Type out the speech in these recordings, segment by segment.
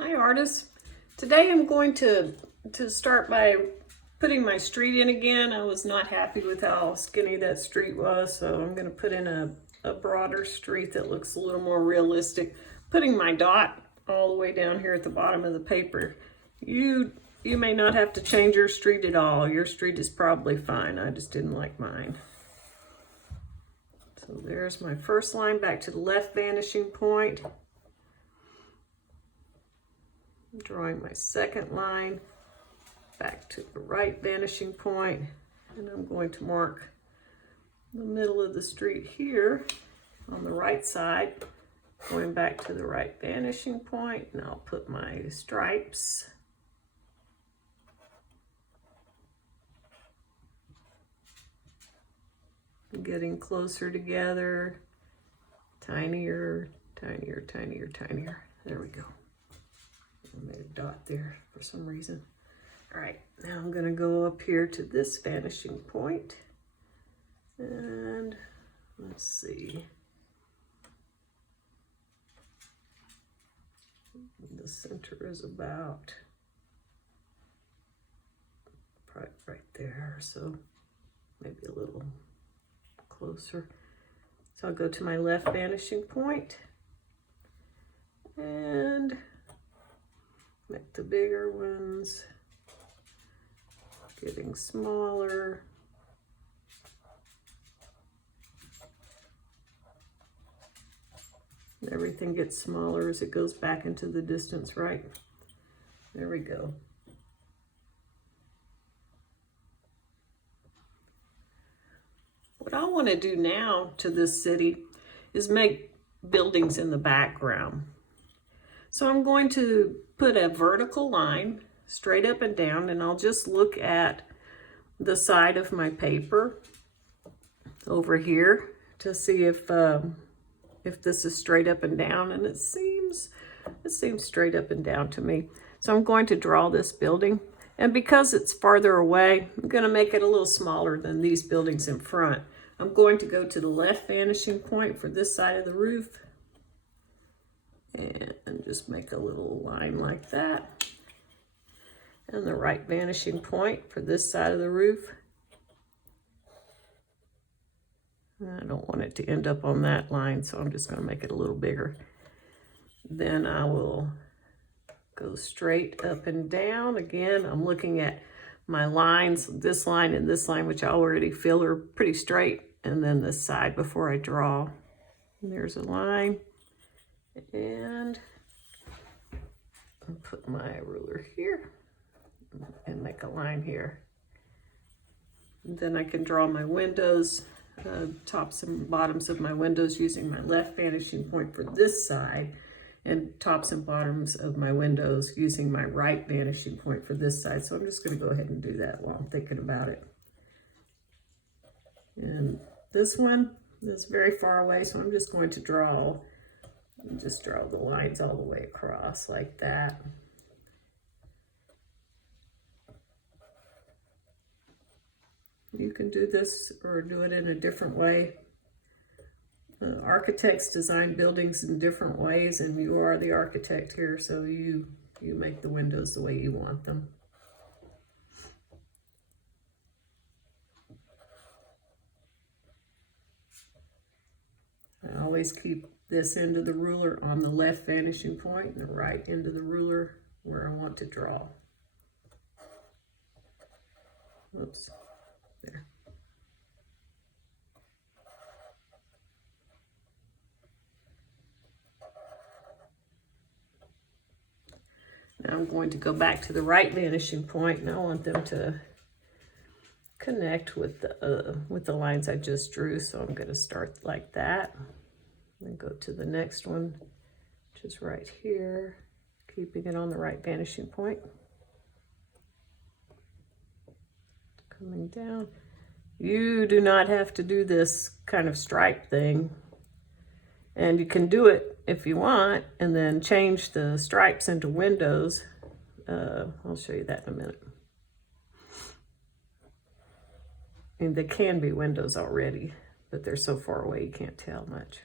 Hi artists. Today I'm going to start by putting my street in again. I was not happy with how skinny that street was, so I'm going to put in a broader street that looks a little more realistic. Putting my dot all the way down here at the bottom of the paper. You may not have to change your street at all. Your street is probably fine. I just didn't like mine. So there's my first line back to the left vanishing point. Drawing my second line back to the right vanishing point, and I'm going to mark the middle of the street here on the right side, going back to the right vanishing point, and I'll put my stripes. Getting closer together, tinier, tinier, tinier, tinier. There we go. I made a dot there for some reason. All right, now I'm going to go up here to this vanishing point, and let's see. The center is about right there, so maybe a little closer. So I'll go to my left vanishing point and make the bigger ones, getting smaller. Everything gets smaller as it goes back into the distance, right? There we go. What I want to do now to this city is make buildings in the background. So I'm going to put a vertical line straight up and down, and I'll just look at the side of my paper over here to see if this is straight up and down, and it seems straight up and down to me. So I'm going to draw this building, and because it's farther away, I'm going to make it a little smaller than these buildings in front. I'm going to go to the left vanishing point for this side of the roof, and just make a little line like that. And the right vanishing point for this side of the roof. I don't want it to end up on that line, so I'm just going to make it a little bigger. Then I will go straight up and down. Again, I'm looking at my lines, this line and this line, which I already feel are pretty straight, and then this side before I draw. And there's a line. And I'll put my ruler here and make a line here. And then I can draw my windows, tops and bottoms of my windows using my left vanishing point for this side, and tops and bottoms of my windows using my right vanishing point for this side. So I'm just going to go ahead and do that while I'm thinking about it. And this one is very far away, so I'm just going to draw the lines all the way across like that. You can do this or do it in a different way. Architects design buildings in different ways, and you are the architect here, so you make the windows the way you want them. I always keep this end of the ruler on the left vanishing point and the right end of the ruler where I want to draw. Oops, there. Now I'm going to go back to the right vanishing point, and I want them to connect with the lines I just drew. So I'm going to start like that, and go to the next one, which is right here, keeping it on the right vanishing point. Coming down. You do not have to do this kind of stripe thing, and you can do it if you want and then change the stripes into windows. I'll show you that in a minute. And they can be windows already, but they're so far away you can't tell much.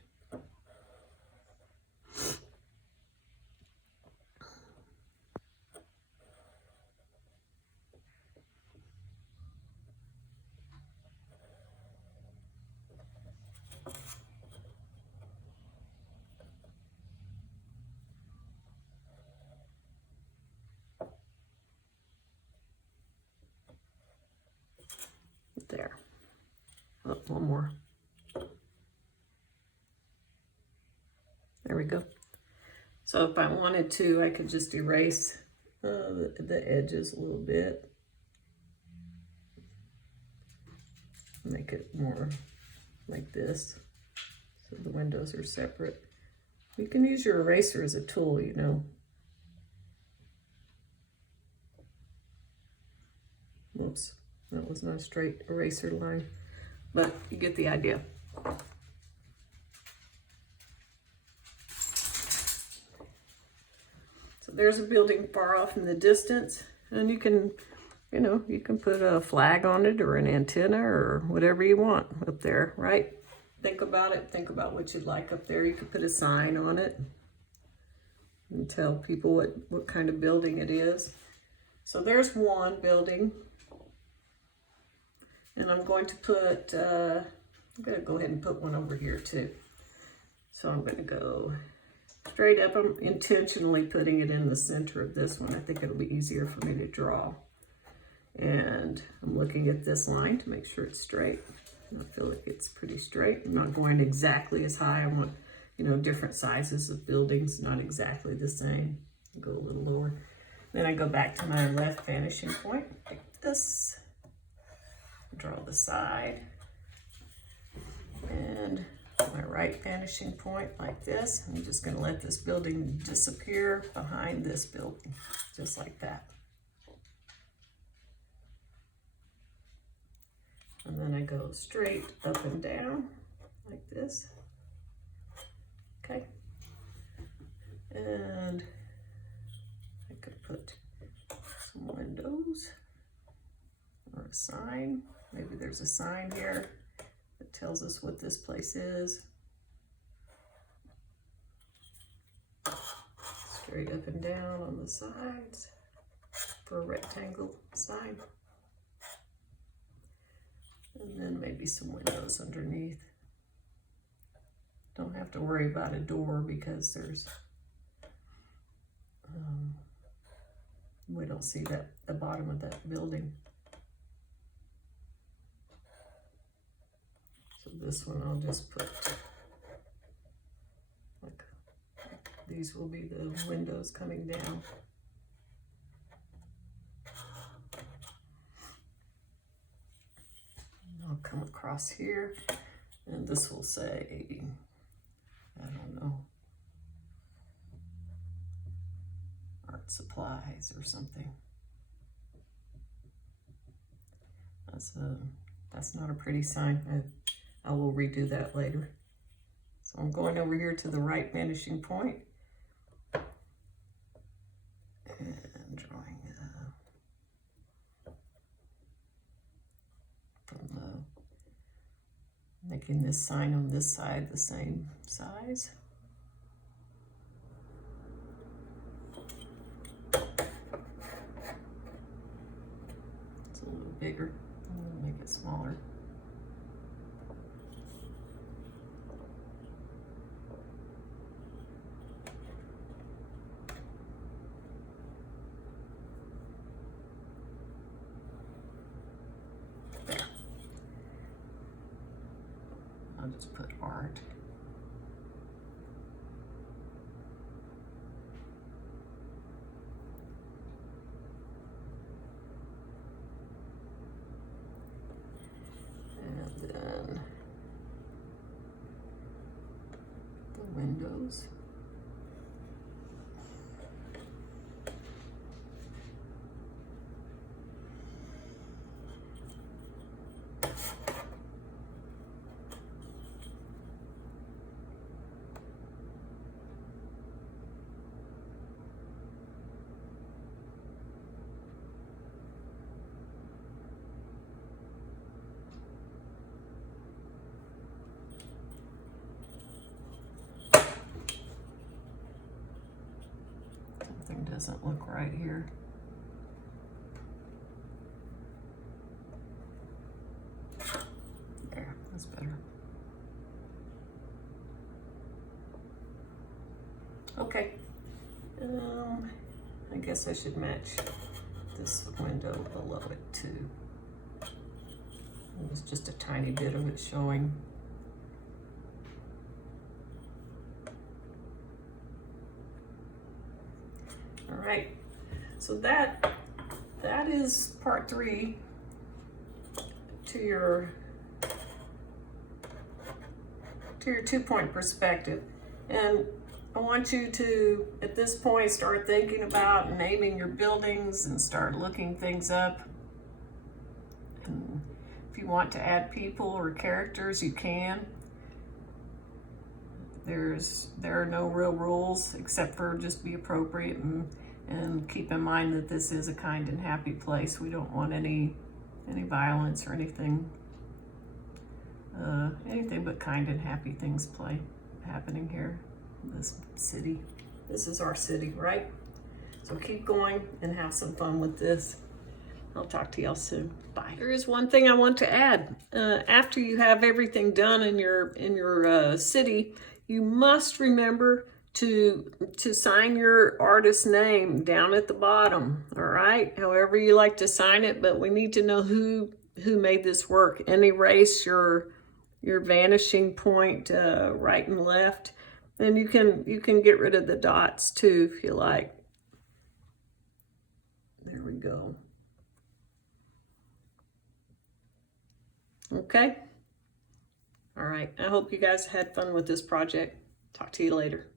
There. Oh, one more. There we go. So if I wanted to, I could just erase the edges a little bit. Make it more like this, so the windows are separate. You can use your eraser as a tool, you know. Whoops, that was not a straight eraser line, but you get the idea. So there's a building far off in the distance, and you can, you know, you can put a flag on it or an antenna or whatever you want up there, right? Think about it. Think about what you'd like up there. You could put a sign on it and tell people what kind of building it is. So there's one building. And I'm going to put, I'm going to go ahead and put one over here too. So I'm going to go straight up. I'm intentionally putting it in the center of this one. I think it'll be easier for me to draw. And I'm looking at this line to make sure it's straight. I feel like it's pretty straight. I'm not going exactly as high. I want, you know, different sizes of buildings, not exactly the same. I'll go a little lower. Then I go back to my left vanishing point, like this. Draw the side. And my right vanishing point like this. I'm just going to let this building disappear behind this building, just like that. And then I go straight up and down like this. Okay. And I could put some windows or a sign. Maybe there's a sign here that tells us what this place is. Straight up and down on the sides for a rectangle sign. And then maybe some windows underneath. Don't have to worry about a door because there's, we don't see the bottom of that building. So this one I'll just put, like these will be the windows coming down. I'll come across here, and this will say, I don't know, art supplies or something. That's not a pretty sign. I will redo that later. So I'm going over here to the right vanishing point and drawing making this sign on this side the same size. It's a little bigger. I'm going to make it smaller. I'll just put art. And then the windows. Doesn't look right here. There, that's better. Okay. I guess I should match this window below it too. There's just a tiny bit of it showing. All right, so that is part 3 to your 2-point perspective. And I want you to, at this point, start thinking about naming your buildings and start looking things up. And if you want to add people or characters, you can. There are no real rules except for just be appropriate and keep in mind that this is a kind and happy place. We don't want any violence or anything but kind and happy things happening here in this city. This is our city, right? So keep going and have some fun with this. I'll talk to y'all soon. Bye. There is one thing I want to add. After you have everything done in your city, you must remember to sign your artist's name down at the bottom. All right, however you like to sign it, but we need to know who made this work, and erase your vanishing point right and left. And you can get rid of the dots too if you like. There we go. Okay. All right. I hope you guys had fun with this project. Talk to you later.